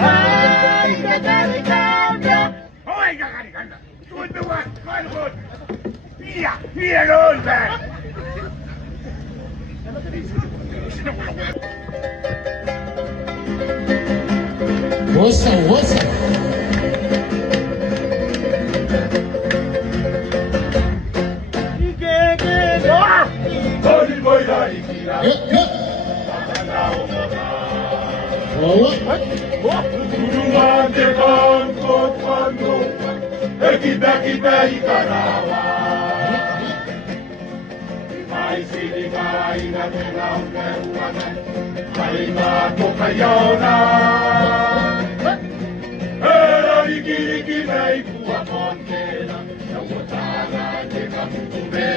Ay, kakarikanda! Hoy, kakarikanda! Tutuwa, kalbot! Iya, iya doon, man! What's up? Tulungan kangkot pando, kita ikarawa. May siligay na tinang keruanan, may matukayaw na. Era ikiriki na ikuwa kontena, nawatala de kamukube.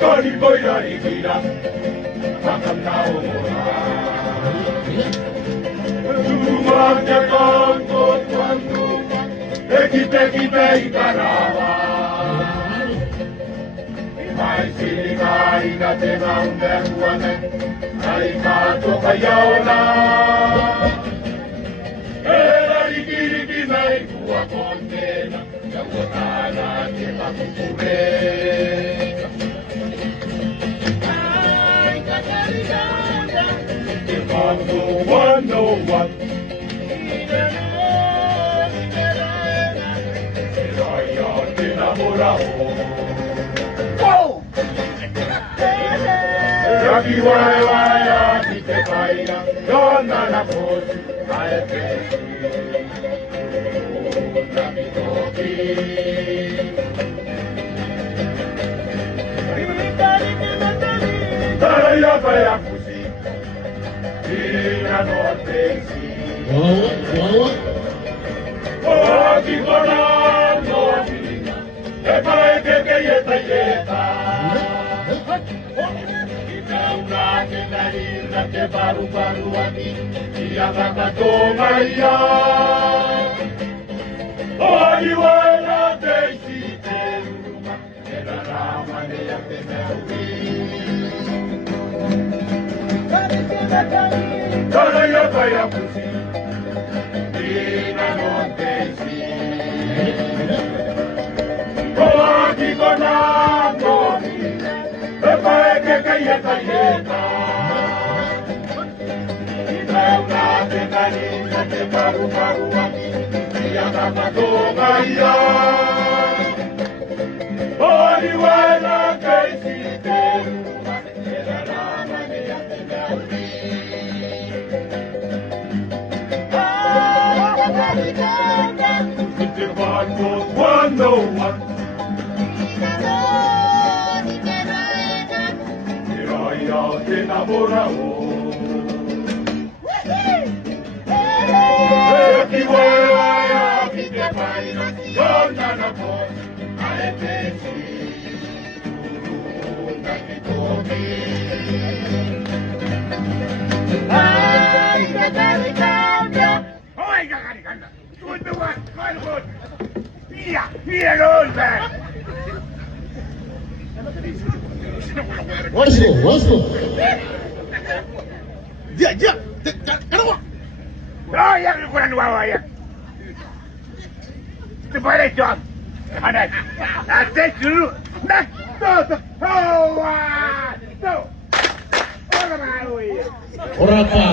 Kani boy na ikira, makamnao mo na. Lumagya kangkot pando, kita ikarawa. May siligay na tinang keruanan, ay matukayaw na. Era ikiriki na ikuwa kontena, nawatala de kamukube. One. Wow! Raki waya kite paina, donna na posi, aepe. Raki toki. Daya baya kusi. Ina norte si. Oh, ki konando mina, e pae que yeta. Ina una que narira que baru ani, ia bakatonga ia. Oh, iwana te si te ruma, era rama ne ya te meui. Dala ya baya kusi, ina norte si. Oh, ki konando mina, e pae que yeta. Ina una que narira que baru ani, ia bakatonga ia. Oh, iwana te si te ruma, era rama ne ya te meui. One. Iraia te namorao. Eki wea ki te paina, donna na pos, aepe si. Turunga ki toki. Ay, kakarikanda! Hoy, kakarikanda! Tutuwa, kalbot! Iya doon, man! Let's go. Dia, kenapa? Oh, yang kurang wawa ya. Terbalik John. Ada. Ada dulu. Nah, tuh. Oh, wah. Tuh. Orang malu ya. Berapa?